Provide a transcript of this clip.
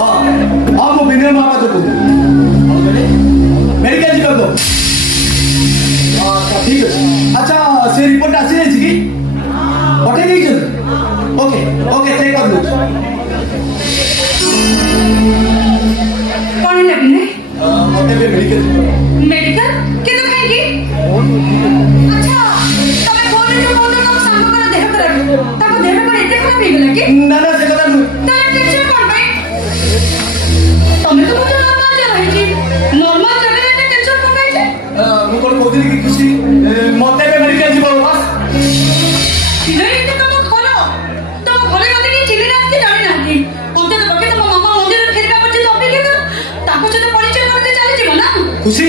हाँ वो विनय मामा तो बोल मेडिकल जी कर दो ठीक है अच्छा से रिपोर्ट आसी जाइए कि पठे नहीं चल ओके ओके चेक कर लो कौन है विनय मते पे मेडिकल मेडिकल के तो खाएगी अच्छा तमे बोले जो बोल तो सांग कर देह खराब तब देह पर एते खराब हो गला कि ना ना से कथा तमे टेंशन कोन भाई तमे तो मुझे नॉर्मल जा रही थी नॉर्मल जगह रे टेंशन कोन भाई मु कोन कहते कि खुशी मते पे मेडिकल जी बोलो बस नहीं तो तुम खोलो तो घरे मते की चिली रात के जानी नहीं पहुंचे तो बके तो मामा मंदिर फेरबा पछे तो अपेक्षा कर ताको से तो परिचय करते चले जीव ना खुशी